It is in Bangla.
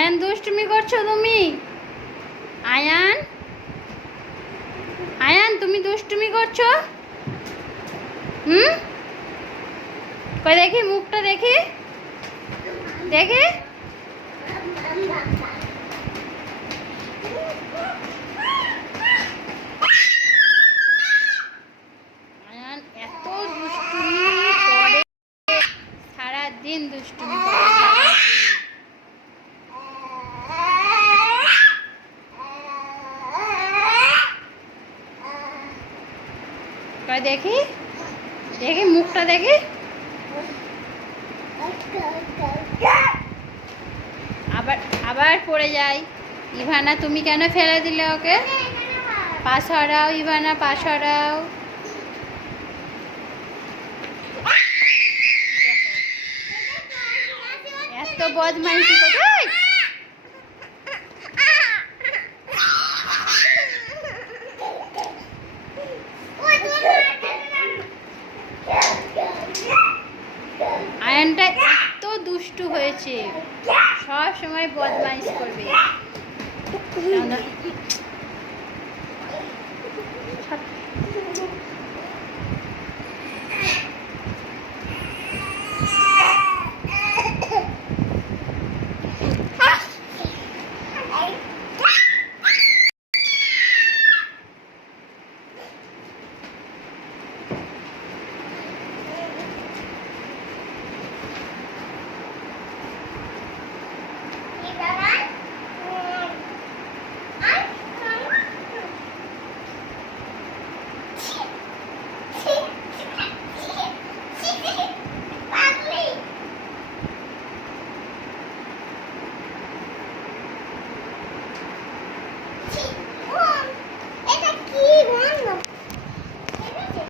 আয়ান দুষ্টুমি করছ তুমি? আয়ান? আয়ান, তুমি দুষ্টুমি করছ? হুম? কই দেখি, মুখটা দেখি। দেখি। আয়ান, এত দুষ্টুমি সারাদিন দুষ্টুমি করে সারাদিন। দেখি? দেখি মুখটা দেখি। আবার আবার পড়ে যাই। ইভানা, তুমি কেন ফেলে দিলে ওকে? পা সরাও ইভানা পা সরাও এত বদমাইশি কোথায়? এত দুষ্টু হয়েছে। সব সময় বদমাইশ করবে।